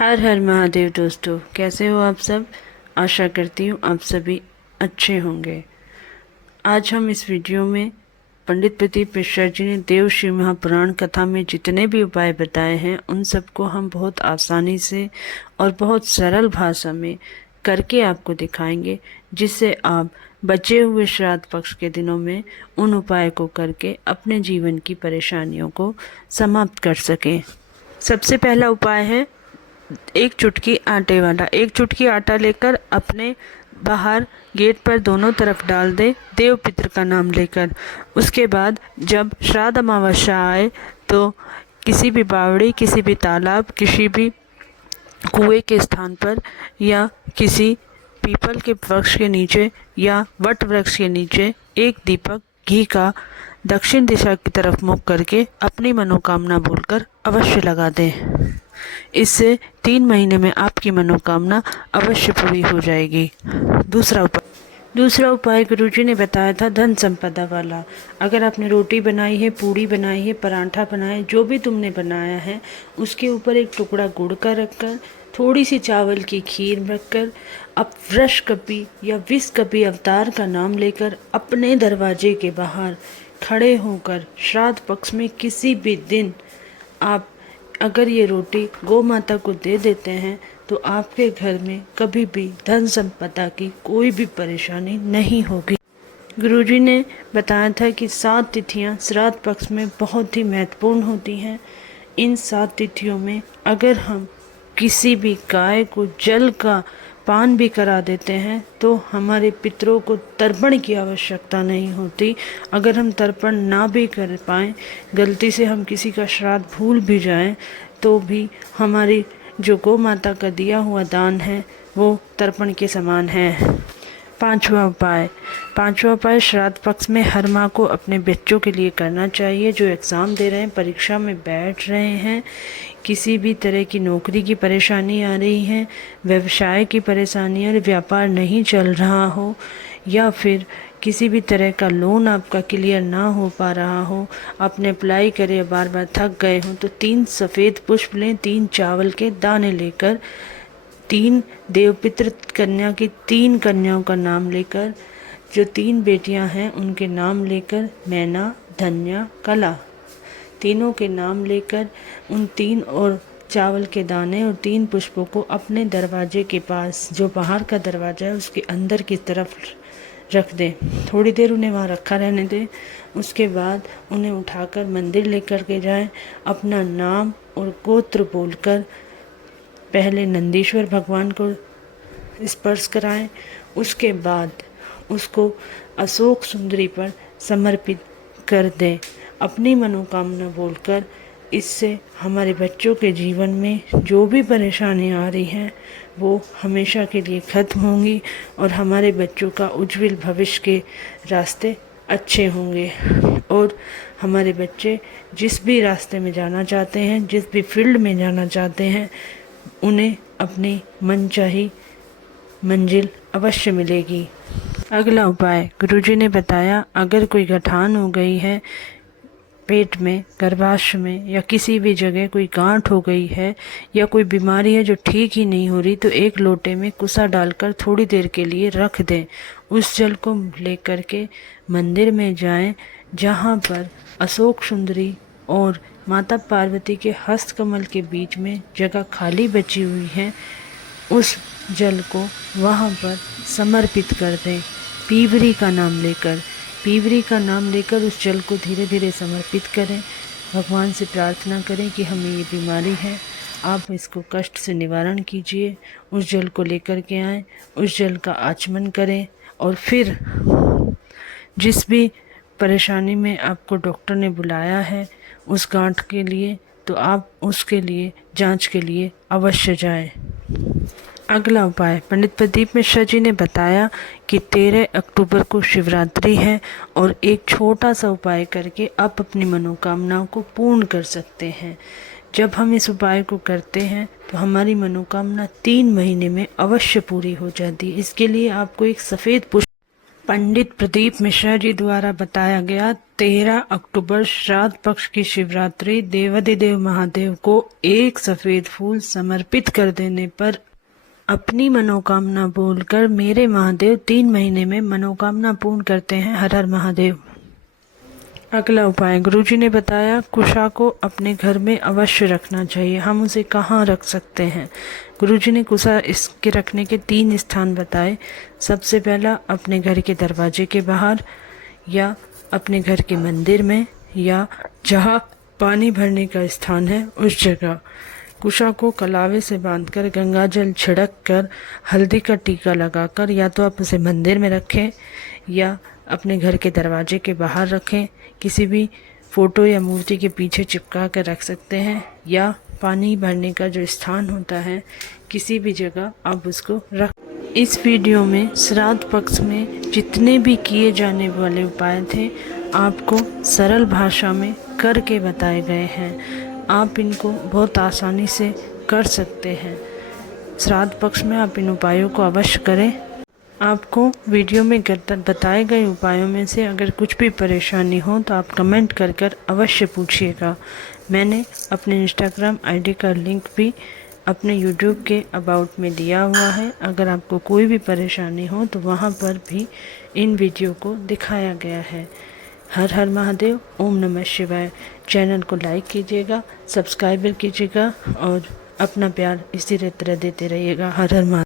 हर हर महादेव दोस्तों, कैसे हो आप सब। आशा करती हूँ आप सभी अच्छे होंगे। आज हम इस वीडियो में पंडित प्रदीप मिश्रा जी ने देव श्री महापुराण कथा में जितने भी उपाय बताए हैं उन सबको हम बहुत आसानी से और बहुत सरल भाषा में करके आपको दिखाएंगे, जिससे आप बचे हुए श्राद्ध पक्ष के दिनों में उन उपाय को करके अपने जीवन की परेशानियों को समाप्त कर सकें। सबसे पहला उपाय है एक चुटकी आटे वाला। एक चुटकी आटा लेकर अपने बाहर गेट पर दोनों तरफ डाल दे, देव पितर का नाम लेकर। उसके बाद जब श्राद्ध अमावस्या आए तो किसी भी बावड़ी, किसी भी तालाब, किसी भी कुएं के स्थान पर या किसी पीपल के वृक्ष के नीचे या वट वृक्ष के नीचे एक दीपक घी का दक्षिण दिशा की तरफ मुख करके अपनी मनोकामना बोलकर अवश्य लगा दें। इससे 3 महीने में आपकी मनोकामना अवश्य पूरी हो जाएगी। दूसरा उपाय गुरुजी ने बताया था धन संपदा वाला। अगर आपने रोटी बनाई है, पूड़ी बनाई है, परांठा बनाया है, जो भी तुमने बनाया है उसके ऊपर एक टुकड़ा गुड़ का रखकर, थोड़ी सी चावल की खीर रखकर, अब वृष कपि या विष कपि अवतार का नाम लेकर अपने दरवाजे के बाहर खड़े होकर श्राद्ध पक्ष में किसी भी दिन आप अगर ये रोटी गौ माता को दे देते हैं तो आपके घर में कभी भी धन संपदा की कोई भी परेशानी नहीं होगी। गुरुजी ने बताया था कि 7 तिथियां श्राद्ध पक्ष में बहुत ही महत्वपूर्ण होती हैं। इन 7 तिथियों में अगर हम किसी भी गाय को जल का पान भी करा देते हैं तो हमारे पितरों को तर्पण की आवश्यकता नहीं होती। अगर हम तर्पण ना भी कर पाएँ, गलती से हम किसी का श्राद्ध भूल भी जाएं, तो भी हमारी जो गौ माता का दिया हुआ दान है वो तर्पण के समान है। पांचवा उपाय श्राद्ध पक्ष में हर माँ को अपने बच्चों के लिए करना चाहिए जो एग्ज़ाम दे रहे हैं, परीक्षा में बैठ रहे हैं, किसी भी तरह की नौकरी की परेशानी आ रही है, व्यवसाय की परेशानी और व्यापार नहीं चल रहा हो, या फिर किसी भी तरह का लोन आपका क्लियर ना हो पा रहा हो, आपने अप्लाई करे बार बार थक गए हो, तो 3 सफ़ेद पुष्प लें, 3 चावल के दाने लेकर, 3 देवपित्र कन्या की 3 कन्याओं का नाम लेकर, जो 3 बेटियां हैं उनके नाम लेकर, मैना, धन्या, कला, तीनों के नाम लेकर उन 3 और चावल के दाने और 3 पुष्पों को अपने दरवाजे के पास, जो बाहर का दरवाजा है उसके अंदर की तरफ रख दें। थोड़ी देर उन्हें वहाँ रखा रहने दें। उसके बाद उन्हें उठाकर मंदिर लेकर के जाएं। अपना नाम और गोत्र बोलकर पहले नंदीश्वर भगवान को स्पर्श कराएं। उसके बाद उसको अशोक सुंदरी पर समर्पित कर दें अपनी मनोकामना बोलकर। इससे हमारे बच्चों के जीवन में जो भी परेशानियाँ आ रही हैं वो हमेशा के लिए खत्म होंगी और हमारे बच्चों का उज्जवल भविष्य के रास्ते अच्छे होंगे। और हमारे बच्चे जिस भी रास्ते में जाना चाहते हैं, जिस भी फील्ड में जाना चाहते हैं, उन्हें अपनी मनचाही मंजिल अवश्य मिलेगी। अगला उपाय गुरुजी ने बताया, अगर कोई गठान हो गई है पेट में, गर्भाशय में या किसी भी जगह कोई गांठ हो गई है या कोई बीमारी है जो ठीक ही नहीं हो रही, तो एक लोटे में कुसा डालकर थोड़ी देर के लिए रख दें। उस जल को लेकर के मंदिर में जाएं, जहां पर अशोक सुंदरी और माता पार्वती के हस्त कमल के बीच में जगह खाली बची हुई है, उस जल को वहां पर समर्पित कर दें। पीवरी का नाम लेकर उस जल को धीरे धीरे समर्पित करें। भगवान से प्रार्थना करें कि हमें ये बीमारी है, आप इसको कष्ट से निवारण कीजिए। उस जल को लेकर के आएँ, उस जल का आचमन करें और फिर जिस भी परेशानी में आपको डॉक्टर ने बुलाया है उस गांठ के लिए, तो आप उसके लिए जांच के लिए अवश्य जाएं। अगला उपाय पंडित प्रदीप मिश्रा जी ने बताया कि 13 अक्टूबर को शिवरात्रि है और एक छोटा सा उपाय करके आप अपनी मनोकामनाओं को पूर्ण कर सकते हैं। जब हम इस उपाय को करते हैं तो हमारी मनोकामना 3 महीने में अवश्य पूरी हो जाती है। इसके लिए आपको एक सफ़ेद पुष्प पंडित प्रदीप मिश्रा जी द्वारा बताया गया 13 अक्टूबर श्राद्ध पक्ष की शिवरात्रि देवाधिदेव महादेव को एक सफेद फूल समर्पित कर देने पर अपनी मनोकामना बोलकर मेरे महादेव 3 महीने में मनोकामना पूर्ण करते हैं। हर हर महादेव। अगला उपाय गुरुजी ने बताया, कुशा को अपने घर में अवश्य रखना चाहिए। हम उसे कहाँ रख सकते हैं? गुरुजी ने कुशा इसके रखने के 3 स्थान बताए। सबसे पहला अपने घर के दरवाजे के बाहर, या अपने घर के मंदिर में, या जहाँ पानी भरने का स्थान है उस जगह। कुशा को कलावे से बांधकर गंगा जल छिड़क कर हल्दी का टीका लगाकर या तो आप उसे मंदिर में रखें या अपने घर के दरवाजे के बाहर रखें। किसी भी फोटो या मूर्ति के पीछे चिपका कर रख सकते हैं, या पानी भरने का जो स्थान होता है किसी भी जगह आप उसको रख। इस वीडियो में श्राद्ध पक्ष में जितने भी किए जाने वाले उपाय थे आपको सरल भाषा में करके बताए गए हैं। आप इनको बहुत आसानी से कर सकते हैं। श्राद्ध पक्ष में आप इन उपायों को अवश्य करें। आपको वीडियो में बताए गए उपायों में से अगर कुछ भी परेशानी हो तो आप कमेंट कर अवश्य पूछिएगा। मैंने अपने इंस्टाग्राम आईडी का लिंक भी अपने यूट्यूब के अबाउट में दिया हुआ है। अगर आपको कोई भी परेशानी हो तो वहाँ पर भी इन वीडियो को दिखाया गया है। हर हर महादेव। ओम नमः शिवाय। चैनल को लाइक कीजिएगा, सब्सक्राइब कीजिएगा और अपना प्यार इसी तरह देते रहिएगा। हर हर महादेव।